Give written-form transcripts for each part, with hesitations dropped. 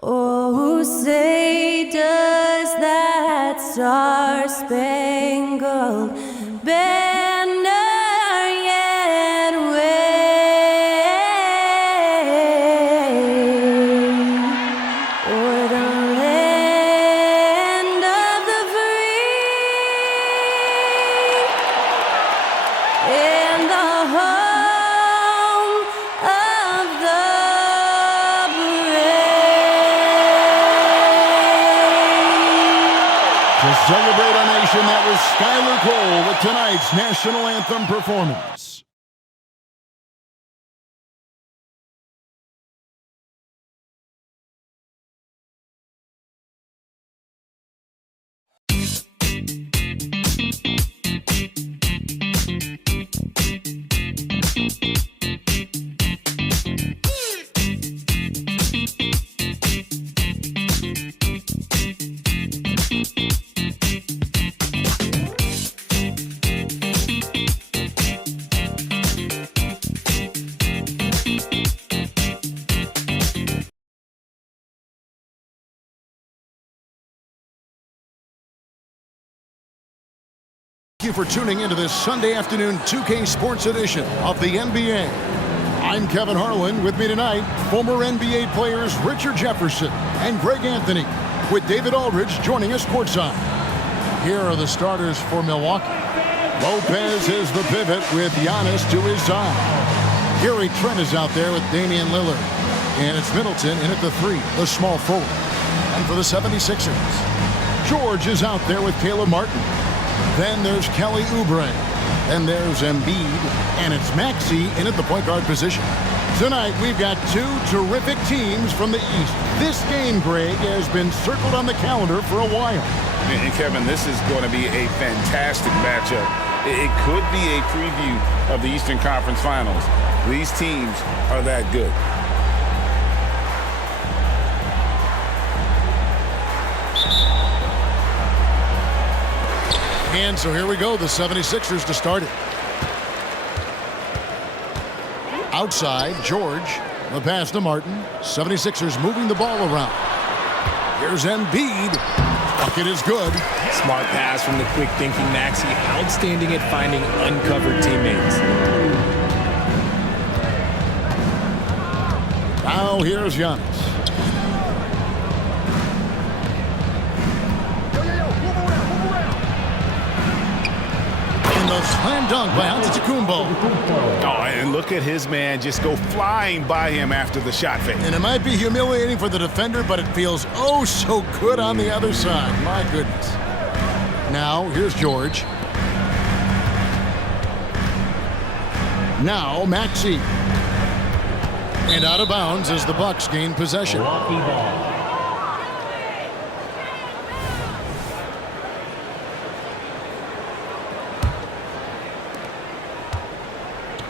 Oh, say does that star-spangled banner yet wave o'er the land of the free and the home of the To celebrate our nation, that was Skylar Cole with tonight's national anthem performance. Thank you for tuning into this Sunday afternoon 2K Sports edition of the NBA. I'm Kevin Harlan. With me tonight, former NBA players Richard Jefferson and Greg Anthony, with David Aldridge joining us courtside. Here are the starters for Milwaukee. Lopez is the pivot with Giannis to his side. Gary Trent is out there with Damian Lillard. And it's Middleton in at the 3, the small forward. And for the 76ers, George is out there with Caleb Martin. Then there's Kelly Oubre. Then there's Embiid. And it's Maxey in at the point guard position. Tonight, we've got two terrific teams from the East. This game, Greg, has been circled on the calendar for a while. And Kevin, this is going to be a fantastic matchup. It could be a preview of the Eastern Conference Finals. These teams are that good. And so here we go, the 76ers to start it. Outside, George. The pass to Martin. 76ers moving the ball around. Here's Embiid. Bucket is good. Smart pass from the quick-thinking Maxey. Outstanding at finding uncovered teammates. Now here's Giannis. The slam dunk by Antetokounmpo. Oh, and look at his man just go flying by him after the shot fake. And it might be humiliating for the defender, but it feels oh so good on the other side. My goodness. Now, here's George. Now, Maxey. And out of bounds as the Bucks gain possession.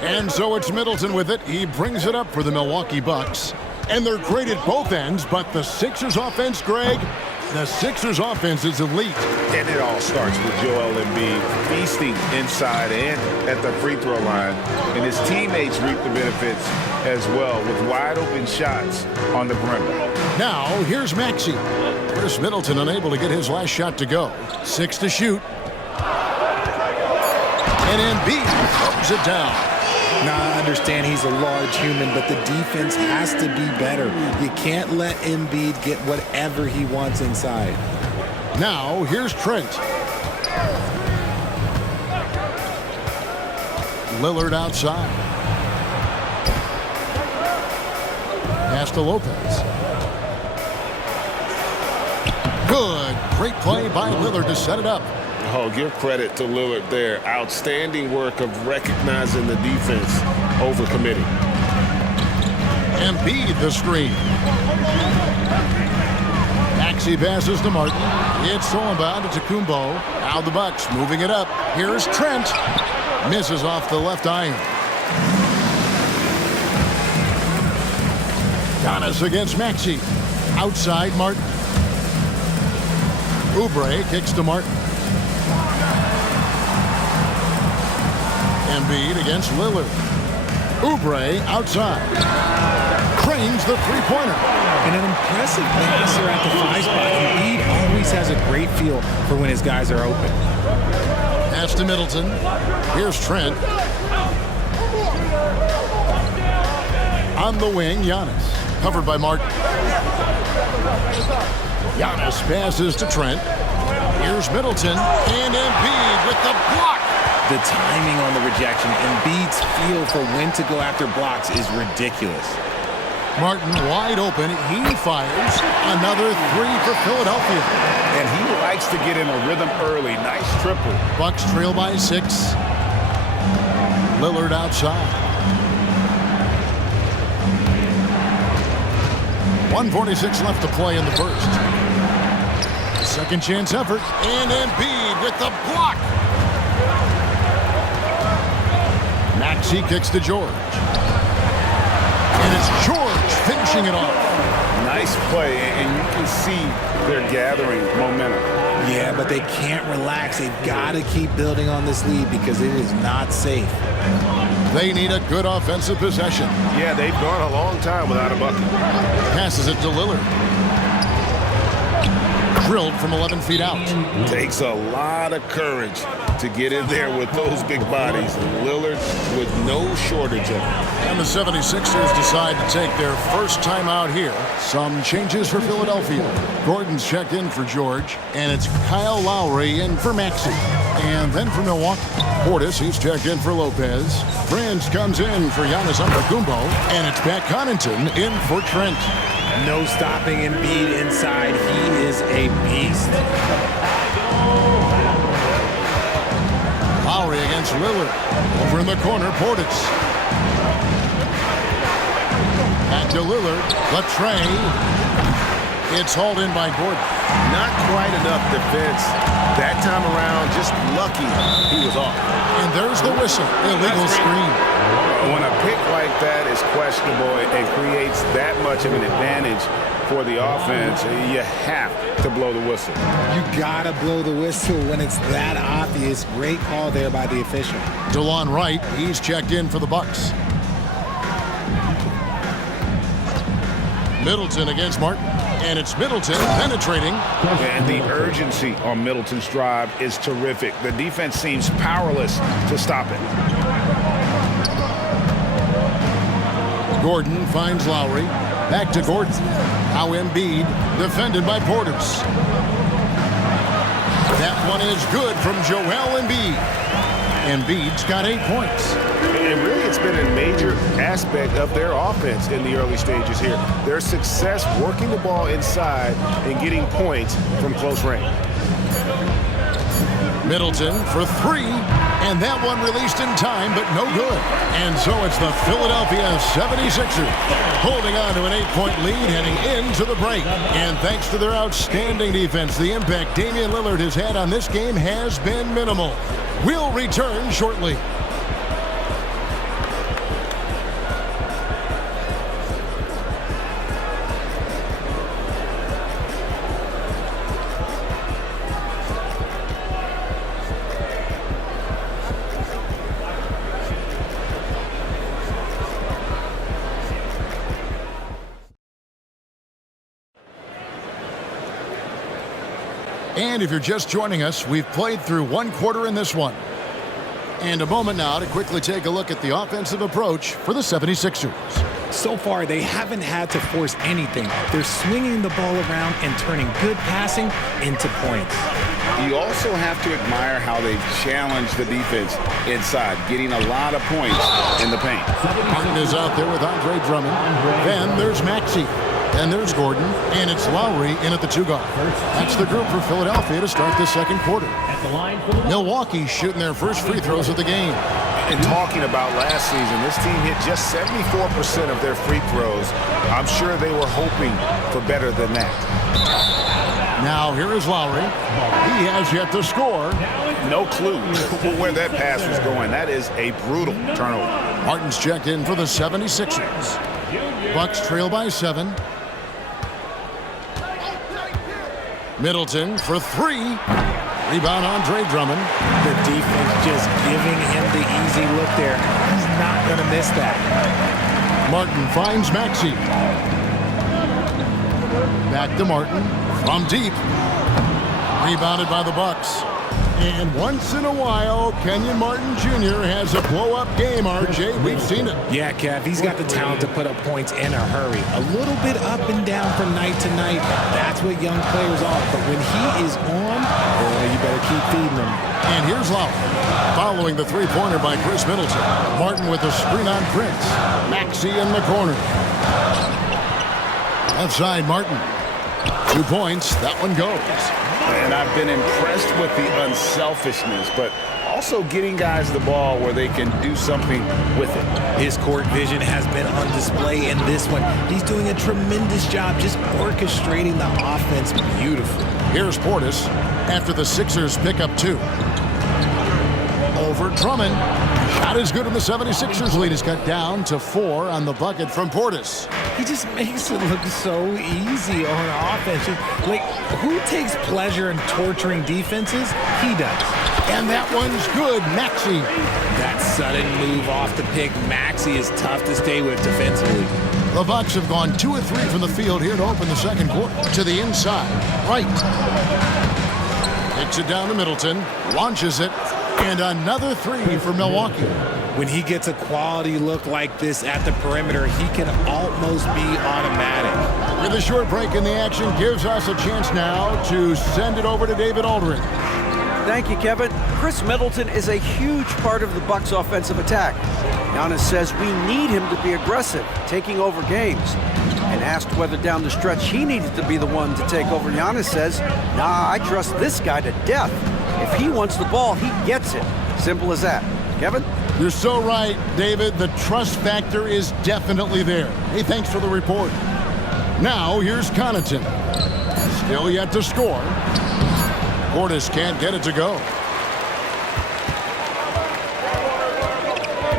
And so it's Middleton with it. He brings it up for the Milwaukee Bucks. And they're great at both ends, but the Sixers offense, Greg, the Sixers offense is elite. And it all starts with Joel Embiid feasting inside and at the free throw line. And his teammates reap the benefits as well with wide open shots on the perimeter. Now, here's Maxey. Chris Middleton unable to get his last shot to go. 6 to shoot. And Embiid throws it down. Now, I understand he's a large human, but the defense has to be better. You can't let Embiid get whatever he wants inside. Now, here's Trent. Lillard outside. Pass to Lopez. Good. Great play by Lillard to set it up. Oh, give credit to Lillard there. Outstanding work of recognizing the defense over committing. Embiid the screen. Maxey passes to Martin. It's stolen by Antetokounmpo. Now the Bucks moving it up. Here's Trent. Misses off the left iron. Giannis against Maxey. Outside Martin. Oubre kicks to Martin. Embiid against Lillard. Oubre outside. brings the three-pointer. And an impressive passer at the 5 spot. Embiid always has a great feel for when his guys are open. Pass to Middleton. Here's Trent. On the wing, Giannis. Covered by Martin. Giannis passes to Trent. Here's Middleton. And Embiid with the block. The timing on the rejection, Embiid's feel for when to go after blocks is ridiculous. Martin wide open. He fires. Another three for Philadelphia. And he likes to get in a rhythm early. Nice triple. Bucks trail by 6. Lillard outside. 1:46 left to play in the first. Second chance effort. And Embiid with the block. Maxey kicks to George. And it's George finishing it off. Nice play, and you can see they're gathering momentum. Yeah, but they can't relax. They've got to keep building on this lead because it is not safe. They need a good offensive possession. Yeah, they've gone a long time without a bucket. Passes it to Lillard. Drilled from 11 feet out. Takes a lot of courage to get in there with those big bodies. Lillard with no shortage of it. And the 76ers decide to take their first time out here. Some changes for Philadelphia. Gordon's checked in for George, and it's Kyle Lowry in for Maxey. And then for Milwaukee, Portis, he's checked in for Lopez. Franz comes in for Giannis Antetokounmpo, and it's Pat Connaughton in for Trent. No stopping Embiid inside. He is a beast. Lowry against Lillard. Over in the corner, Portis. Back to Lillard. Latre. It's hauled in by Gordon. Not quite enough defense. That time around, just lucky he was off. And there's the whistle. Illegal screen. When a pick like that is questionable and creates that much of an advantage for the offense, you have to blow the whistle. You gotta blow the whistle when it's that obvious. Great call there by the official. DeLon Wright, he's checked in for the Bucks. Middleton against Martin. And it's Middleton penetrating. And the urgency on Middleton's drive is terrific. The defense seems powerless to stop it. Gordon finds Lowry. Back to Gordon. Now Embiid, defended by Portis. That one is good from Joel Embiid. Embiid's got 8 points. And really, it's been a major aspect of their offense in the early stages here. Their success working the ball inside and getting points from close range. Middleton for 3, and that one released in time, but no good. And so it's the Philadelphia 76ers holding on to an 8-point lead heading into the break. And thanks to their outstanding defense, the impact Damian Lillard has had on this game has been minimal. We'll return shortly. And if you're just joining us, we've played through 1 quarter in this one. And a moment now to quickly take a look at the offensive approach for the 76ers. So far, they haven't had to force anything. They're swinging the ball around and turning good passing into points. You also have to admire how they've challenged the defense inside, getting a lot of points in the paint. Martin is out there with Andre Drummond. Then there's Maxey. Then there's Gordon. And it's Lowry in at the 2-guard. That's the group for Philadelphia to start the second quarter. Milwaukee shooting their first free throws of the game. And talking about last season, this team hit just 74% of their free throws. I'm sure they were hoping for better than that. Now here is Lowry. He has yet to score. No clue where that pass was going. That is a brutal turnover. Martin's checked in for the 76ers. Bucks trail by 7. Middleton for 3. Rebound Andre Drummond. The defense just giving him the easy look there. He's not going to miss that. Martin finds Maxey. Back to Martin from deep. Rebounded by the Bucks. And once in a while, Kenyon Martin Jr. has a blow-up game, RJ. We've seen it. Yeah, Kev, he's got the talent to put up points in a hurry. A little bit up and down from night to night. That's what young players are. But when he is on, boy, you better keep feeding him. And here's Love. Following the three-pointer by Chris Middleton. Martin with a screen on Prince. Maxey in the corner. Left side, Martin. 2 points. That one goes. And I've been impressed with the unselfishness, but also getting guys the ball where they can do something with it. His court vision has been on display in this one. He's doing a tremendous job just orchestrating the offense beautifully. Here's Portis after the Sixers pick up 2. Over Drummond. Shot is good, and the 76ers lead is cut down to 4 on the bucket from Portis. He just makes it look so easy on offense. Like, who takes pleasure in torturing defenses? He does. And that one's good. Maxey. That sudden move off the pick, Maxey, is tough to stay with defensively. The Bucks have gone 2 of 3 from the field here to open the second quarter. To the inside. Right. Takes it down to Middleton. Launches it. And another 3 for Milwaukee. When he gets a quality look like this at the perimeter, he can almost be automatic. With a short break in the action, gives us a chance now to send it over to David Aldridge. Thank you, Kevin. Chris Middleton is a huge part of the Bucks' offensive attack. Giannis says we need him to be aggressive, taking over games. And asked whether down the stretch he needed to be the one to take over, Giannis says, nah, I trust this guy to death. If he wants the ball, he gets it. Simple as that. Kevin? You're so right, David. The trust factor is definitely there. Hey, thanks for the report. Now, here's Connaughton. Still yet to score. Portis can't get it to go.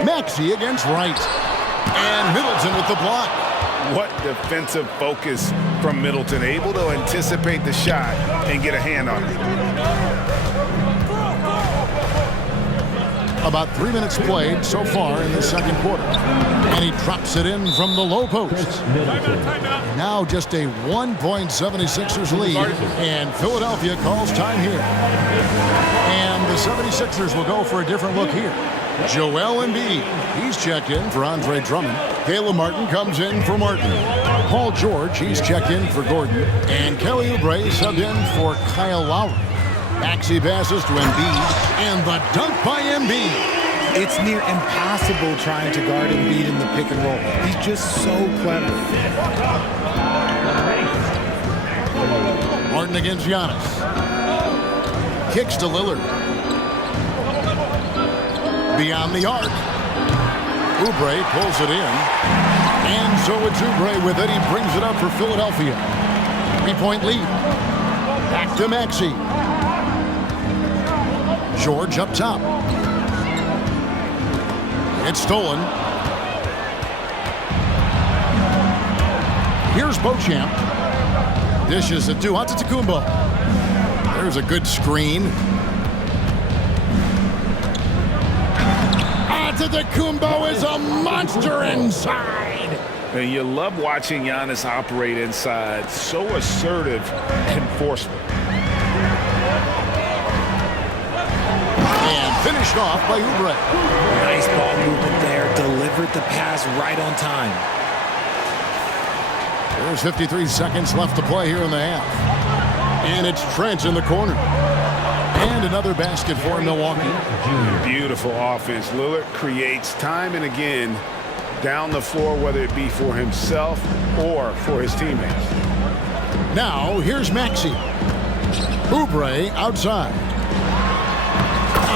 Maxey against Wright. And Middleton with the block. What defensive focus from Middleton, able to anticipate the shot and get a hand on it. About 3 minutes played so far in the second quarter. And he drops it in from the low post. Now just a 1-point 76ers lead. And Philadelphia calls time here. And the 76ers will go for a different look here. Joel Embiid, he's checked in for Andre Drummond. Caleb Martin comes in for Martin. Paul George, he's checked in for Gordon. And Kelly Oubre subbed in for Kyle Lowry. Maxey passes to Embiid, and the dunk by Embiid. It's near impossible trying to guard Embiid in the pick and roll. He's just so clever. Martin against Giannis. Kicks to Lillard. Beyond the arc. Oubre pulls it in. And so it's Oubre with it. He brings it up for Philadelphia. 3-point lead. Back to Maxey. George up top. It's stolen. Here's Beauchamp. Dishes it to Antetokounmpo. There's a good screen. Antetokounmpo is a monster inside. And you love watching Giannis operate inside. So assertive enforcement. And finished off by Oubre. Nice ball movement there. Delivered the pass right on time. There's 53 seconds left to play here in the half. And it's Trent in the corner. And another basket for Milwaukee. Beautiful offense. Lillard creates time and again down the floor, whether it be for himself or for his teammates. Now, here's Maxey. Oubre outside.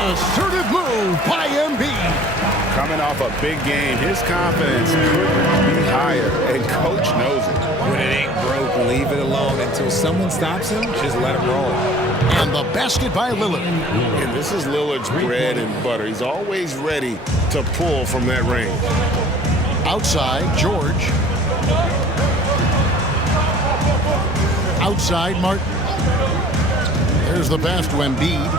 Assertive move by Embiid. Coming off a big game, his confidence couldn't be higher, and coach knows it. When it ain't broke, leave it alone until someone stops him. Just let him roll. And the basket by Lillard. And this is Lillard's bread and butter. He's always ready to pull from that range. Outside, George. Outside, Martin. There's the pass to Embiid.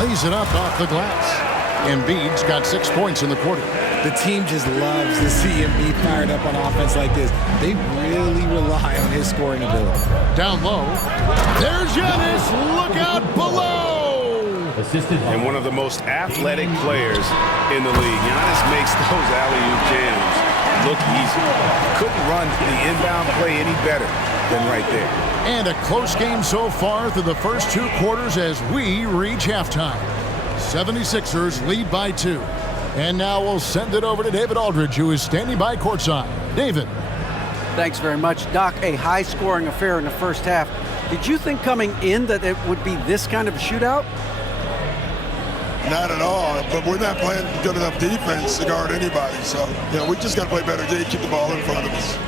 lays it up off the glass. Embiid's got 6 points in the quarter. The team just loves to see him be fired up on offense like this. They really rely on his scoring ability. Down low. There's Giannis. Look out below. And one of the most athletic players in the league. Giannis makes those alley-oop jams look easy. Couldn't run the inbound play any better than right there. And a close game so far through the first 2 quarters as we reach halftime. 76ers lead by 2. And now we'll send it over to David Aldridge, who is standing by courtside. David. Thanks very much, Doc. A high-scoring affair in the first half. Did you think coming in that it would be this kind of a shootout? Not at all, but we're not playing good enough defense to guard anybody. So, we just got to play better D, keep the ball in front of us.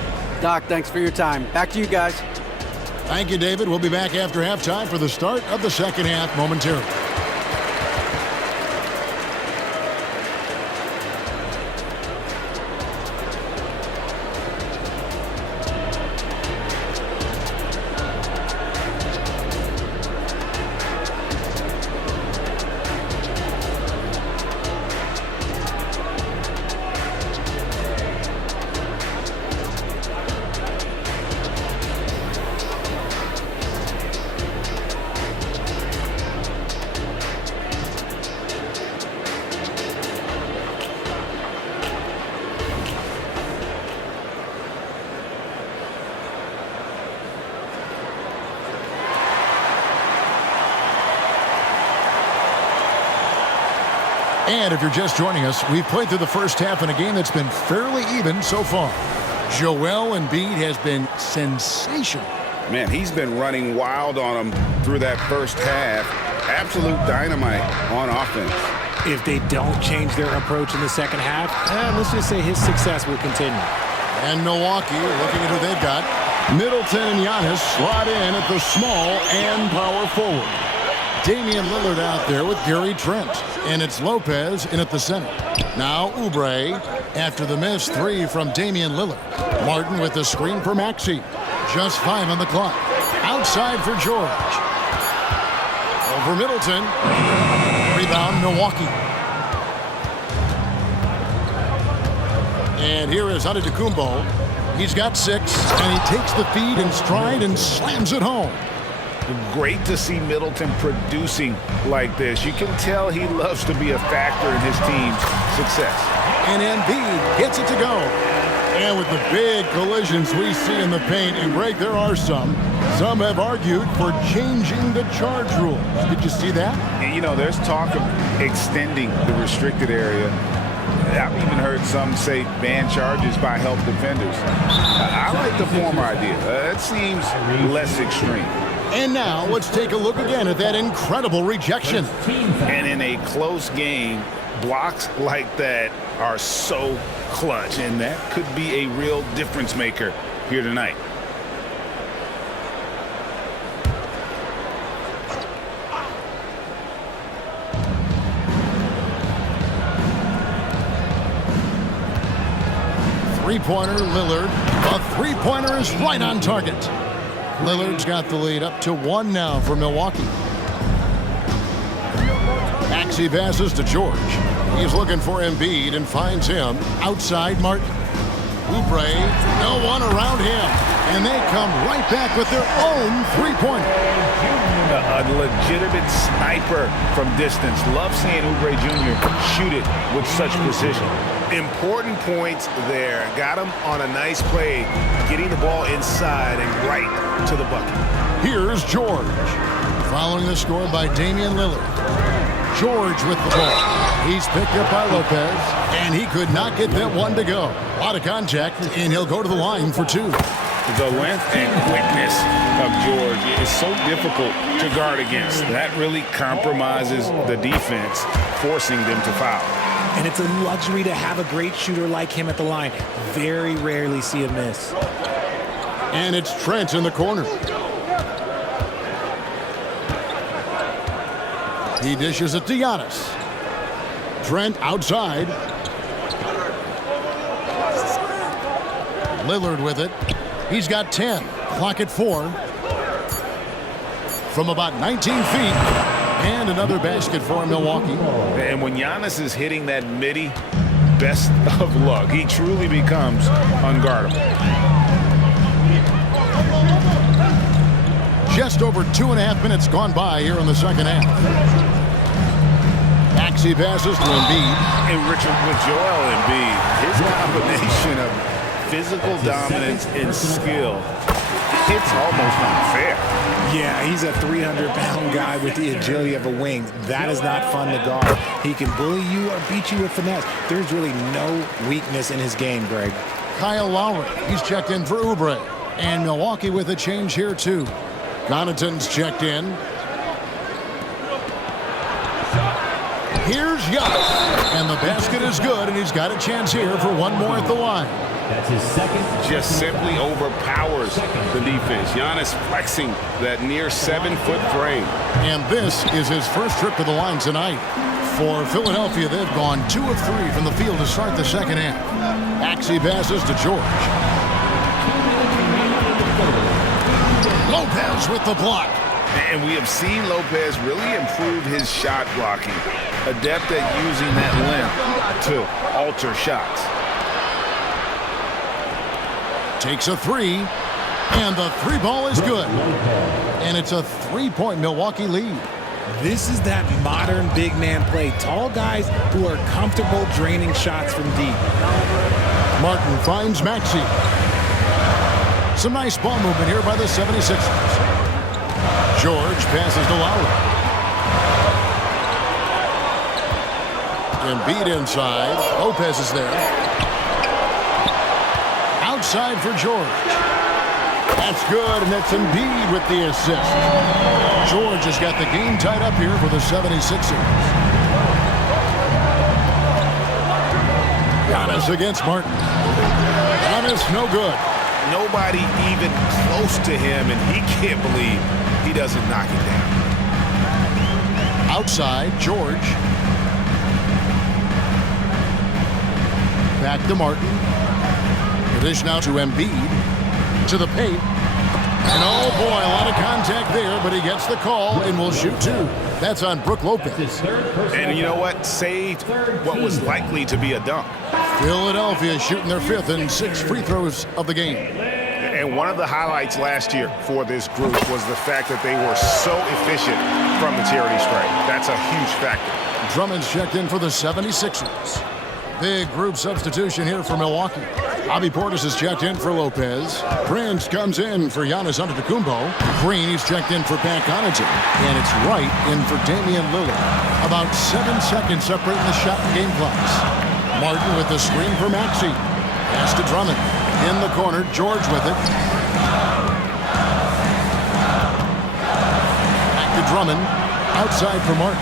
Doc, thanks for your time. Back to you guys. Thank you, David. We'll be back after halftime for the start of the second half momentarily. And if you're just joining us, we've played through the first half in a game that's been fairly even so far. Joel Embiid has been sensational. Man, he's been running wild on them through that first half. Absolute dynamite on offense. If they don't change their approach in the second half, let's just say his success will continue. And Milwaukee, looking at who they've got. Middleton and Giannis slot in at the small and power forward. Damian Lillard out there with Gary Trent. And it's Lopez in at the center. Now Oubre after the missed 3 from Damian Lillard. Martin with the screen for Maxey. Just 5 on the clock. Outside for George. Over Middleton. Rebound Milwaukee. And here is Antetokounmpo. He's got 6, and he takes the feed in stride and slams it home. Great to see Middleton producing like this. You can tell he loves to be a factor in his team's success. And Embiid gets it to go. And with the big collisions we see in the paint, and Greg, there are some. Some have argued for changing the charge rules. Did you see that? And, there's talk of extending the restricted area. I've even heard some say ban charges by help defenders. I like the former idea. That seems less extreme. And now let's take a look again at that incredible rejection. And in a close game, blocks like that are so clutch, and that could be a real difference maker here tonight. Three-pointer, Lillard. A three-pointer is right on target. Lillard's got the lead up to 1 now for Milwaukee. Maxey passes to George. He's looking for Embiid and finds him outside Martin. Oubre, no one around him. And they come right back with their own three-pointer. A legitimate sniper from distance. Love seeing Oubre Jr. shoot it with such precision. Important points there. Got him on a nice play, getting the ball inside and right to the bucket. Here's George. Following the score by Damian Lillard. George with the ball. He's picked up by Lopez, and he could not get that one to go. A lot of contact, and he'll go to the line for 2. The length and quickness of George is so difficult to guard against. That really compromises the defense, forcing them to foul. And it's a luxury to have a great shooter like him at the line. Very rarely see a miss. And it's Trent in the corner. He dishes it to Giannis. Trent outside. Lillard with it. He's got 10. Clock at 4. From about 19 feet. And another basket for Milwaukee. And when Giannis is hitting that midi, best of luck. He truly becomes unguardable. Just over 2.5 minutes gone by here in the second half. Maxey passes to Embiid. And Richard, with Joel Embiid, his combination of physical dominance and skill, it's almost unfair. Yeah, he's a 300-pound guy with the agility of a wing. That is not fun to guard. He can bully you or beat you with finesse. There's really no weakness in his game, Greg. Kyle Lowry, he's checked in for Oubre. And Milwaukee with a change here, too. Connaughton's checked in. Here's Giannis. And the basket is good, and he's got a chance here for one more at the line. That's his second. Just simply overpowers the defense. Giannis flexing that near 7-foot frame. And this is his first trip to the line tonight. For Philadelphia, they've gone 2 of 3 from the field to start the second half. Maxey passes to George. Lopez with the block. And we have seen Lopez really improve his shot blocking. Adept at using that length to alter shots. Takes a 3, and the 3 ball is good. And it's a 3-point Milwaukee lead. This is that modern big man play. Tall guys who are comfortable draining shots from deep. Martin finds Maxey. Some nice ball movement here by the 76ers. George passes to Lowry. Embiid inside. Lopez is there. Outside for George. That's good, and it's Embiid with the assist. George has got the game tied up here for the 76ers. Giannis against Martin. Giannis no good. Nobody even close to him, and he can't believe he doesn't knock it down. Outside, George. Back to Martin. The dish now to Embiid. To the paint. And oh boy, a lot of contact there, but he gets the call and will shoot 2. That's on Brook Lopez. And you know what? Saved what was likely to be a dunk. Philadelphia shooting their 5th and 6 free throws of the game. And one of the highlights last year for this group was the fact that they were so efficient from the charity stripe. That's a huge factor. Drummond's checked in for the 76ers. Big group substitution here for Milwaukee. Bobby Portis is checked in for Lopez. Prince comes in for Giannis Antetokounmpo. Green, he's checked in for Pat Connaughton. And it's Wright in for Damian Lillard. About 7 seconds separating the shot and game clocks. Martin with the screen for Maxey. Pass to Drummond. In the corner, George with it. Back to Drummond. Outside for Martin.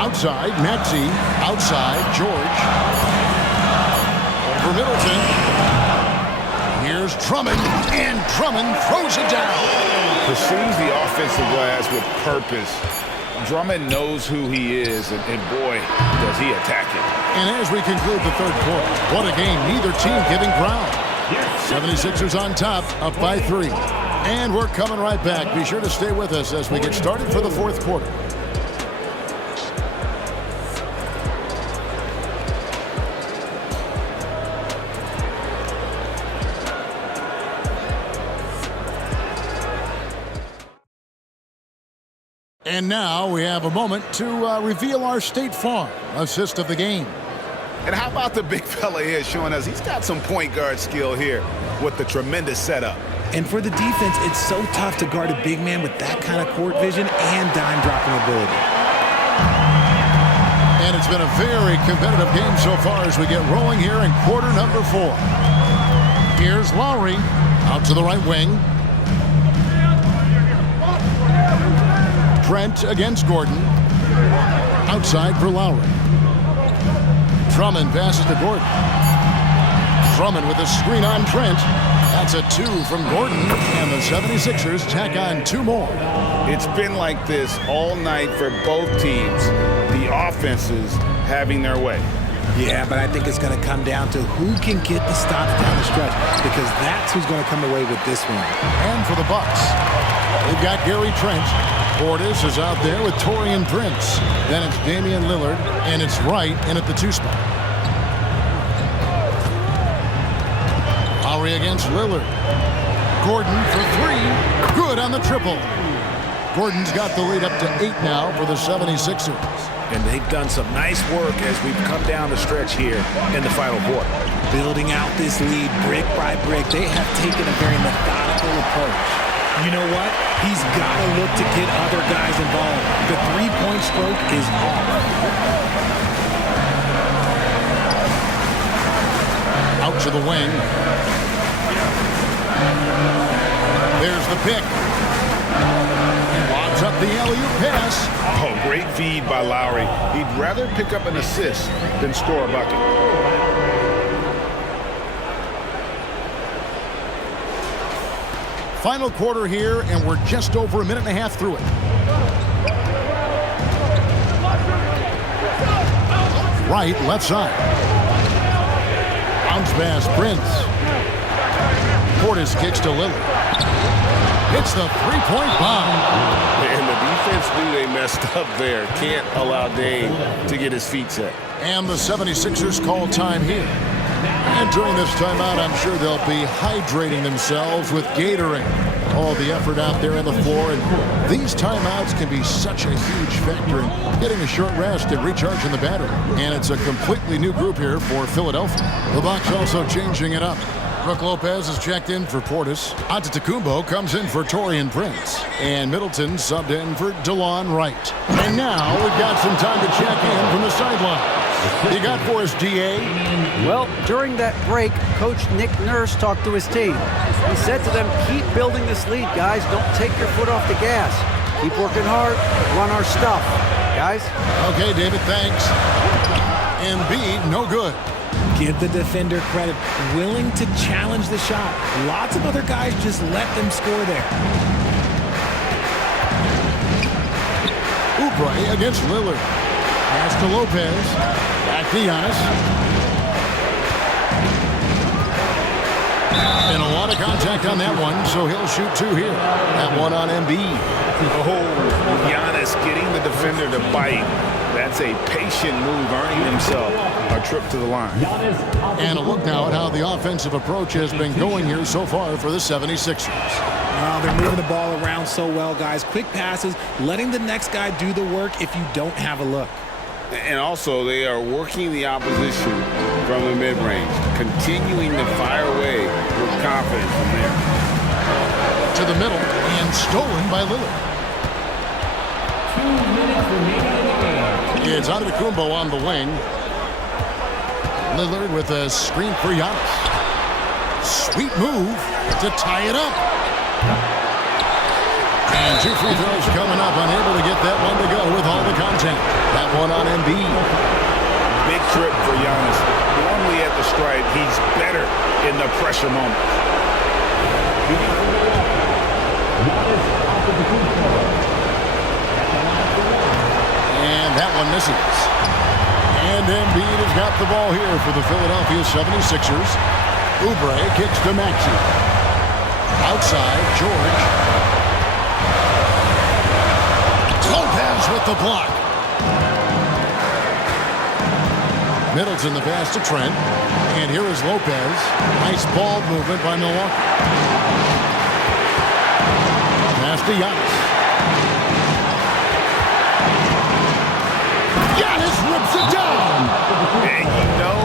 Outside, Maxey. Outside, George. Over Middleton. Here's Drummond, and Drummond throws it down. Pursues the offensive glass with purpose. Drummond knows who he is, and boy, does he attack it. And as we conclude the third quarter, what a game. Neither team giving ground. 76ers on top, up by 3. And we're coming right back. Be sure to stay with us as we get started for the fourth quarter. And now we have a moment to reveal our State Farm assist of the game. And how about the big fella here showing us he's got some point guard skill here with the tremendous setup. And for the defense, it's so tough to guard a big man with that kind of court vision and dime dropping ability. And it's been a very competitive game so far as we get rolling here in quarter number 4. Here's Lowry out to the right wing. Trent against Gordon. Outside for Lowry. Drummond passes to Gordon. Drummond with a screen on Trent. That's a 2 from Gordon, and the 76ers tack on 2 more. It's been like this all night for both teams. The offenses having their way. Yeah, but I think it's going to come down to who can get the stops down the stretch, because that's who's going to come away with this one. And for the Bucks, they've got Gary Trent. Portis is out there with Taurean Prince. Then it's Damian Lillard, and it's Wright in at the 2 spot. Lowry against Lillard. Gordon for 3. Good on the triple. Gordon's got the lead up to 8 now for the 76ers. And they've done some nice work as we've come down the stretch here in the final quarter. Building out this lead brick by brick, they have taken a very methodical approach. You know what? He's got to look to get other guys involved. The three-point stroke is off. Out to the wing. There's the pick. Lobs up the alley-oop pass. Oh, great feed by Lowry. He'd rather pick up an assist than score a bucket. Final quarter here, and we're just over a minute and a half through it. Right, left side. Bounce pass, Prince. Portis kicks to Lillard. Hits the three-point bomb. And the defense knew they messed up there. Can't allow Dame to get his feet set. And the 76ers call time here. And during this timeout, I'm sure they'll be hydrating themselves with Gatorade. All the effort out there on the floor, and these timeouts can be such a huge factor in getting a short rest and recharging the battery. And it's a completely new group here for Philadelphia. The Bucks also changing it up. Brook Lopez is checked in for Portis. Antetokounmpo comes in for Taurean Prince. And Middleton subbed in for DeLon Wright. And now we've got some time to check in from the sideline. You got for us, DA? Well, during that break, Coach Nick Nurse talked to his team. He said to them, keep building this lead, guys. Don't take your foot off the gas. Keep working hard. Run our stuff. Guys? Okay, David, thanks. Embiid, no good. Give the defender credit. Willing to challenge the shot. Lots of other guys just let them score there. Oubre against Lillard. Pass to Lopez. Back to Giannis. And a lot of contact on that one, so he'll shoot 2 here. That one on Embiid. Oh, Giannis getting the defender to bite. That's a patient move, earning himself a trip to the line. And a look now at how the offensive approach has been going here so far for the 76ers. Oh, they're moving the ball around so well, guys. Quick passes, letting the next guy do the work if you don't have a look. And also, they are working the opposition from the mid-range, continuing to fire away with confidence from there. To the middle, and stolen by Lillard. 2 minutes remaining in the game. It's Antetokounmpo on the wing. Lillard with a screen for Giannis. Sweet move to tie it up. And 2 free throws coming up, unable to get that one to go with all the contact. That one on Embiid. Big trip for Giannis. Normally at the stripe, he's better in the pressure moment. And that one misses. And Embiid has got the ball here for the Philadelphia 76ers. Oubre kicks to Maxey. Outside, George. Lopez with the block. Middleton the pass to Trent. And here is Lopez. Nice ball movement by Milwaukee. Pass to Giannis. Giannis rips it down. And you know,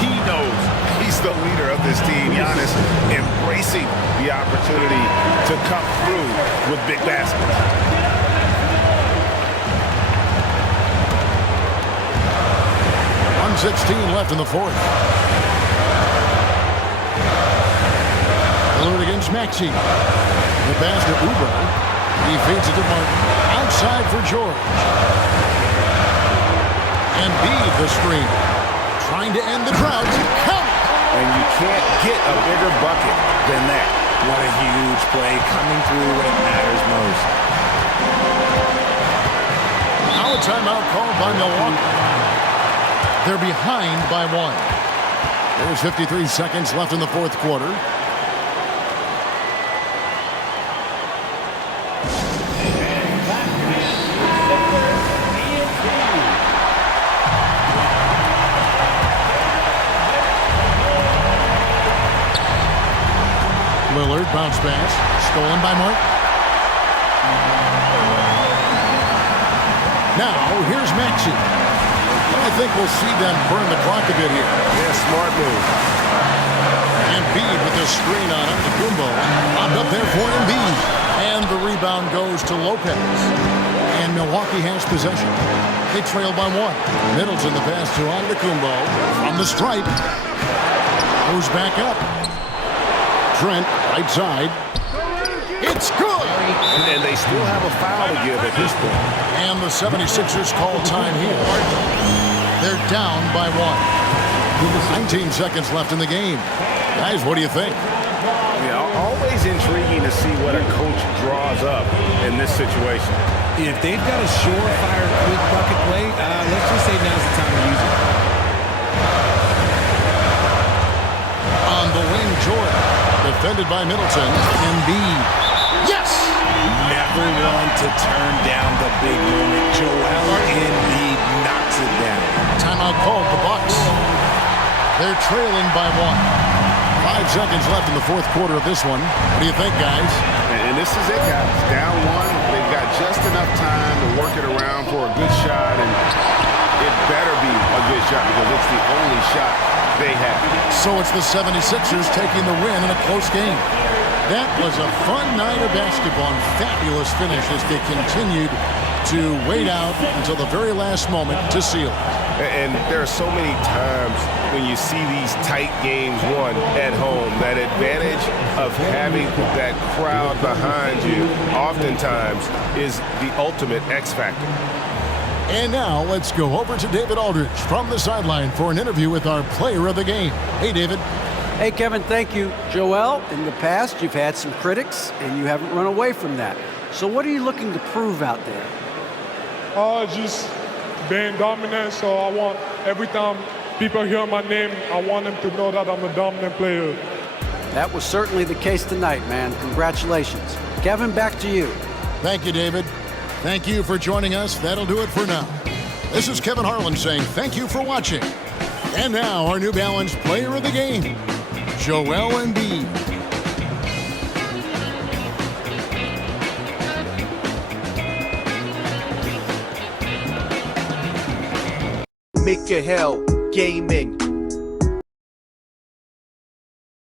he knows he's the leader of this team. Giannis embracing the opportunity to come through with big baskets. 1:16 left in the fourth. Lillard against Maxey. The pass to Oubre. He feeds it to Martin. Outside for George. Embiid the screen. Trying to end the drought. Count it! And you can't get a bigger bucket than that. What a huge play coming through when it matters most. Now a timeout called by Milwaukee. They're behind by 1. There's 53 seconds left in the fourth quarter. Lillard, bounce pass, stolen by Martin. Now, here's Maxey. I think we'll see them burn the clock a bit here. Yeah, smart move. Embiid with the screen on Antetokounmpo. Lobbed up there for Embiid. And the rebound goes to Lopez. And Milwaukee has possession. They trail by 1. Middleton the pass to Antetokounmpo. From the stripe. Goes back up. Trent, right side. It's good! And they still have a foul to give at this point. And the 76ers call time here. They're down by 1. 19 seconds left in the game. Guys, what do you think? Yeah, always intriguing to see what a coach draws up in this situation. If they've got a surefire quick bucket play, let's just say now's the time to use it. On the wing, Jordan. Defended by Middleton. Embiid. Yes! Never one to turn down the big moment. Joel Embiid knocks it down. Timeout called, the Bucks. They're trailing by 1. 5 seconds left in the fourth quarter of this one. What do you think, guys? And this is it, guys. Down 1. They've got just enough time to work it around for a good shot, and it better be a good shot because it's the only shot they have. So it's the 76ers taking the win in a close game. That was a fun night of basketball and fabulous finish as they continued to wait out until the very last moment to seal it. And there are so many times when you see these tight games won at home, that advantage of having that crowd behind you oftentimes is the ultimate X factor. And now let's go over to David Aldridge from the sideline for an interview with our player of the game. Hey, David. Hey, Kevin, thank you. Joel, in the past, you've had some critics, and you haven't run away from that. So what are you looking to prove out there? Just being dominant, so I want every time people hear my name, I want them to know that I'm a dominant player. That was certainly the case tonight, man. Congratulations. Kevin, back to you. Thank you, David. Thank you for joining us. That'll do it for now. This is Kevin Harlan saying thank you for watching. And now our New Balance player of the game, Joel Embiid. Make your hell gaming.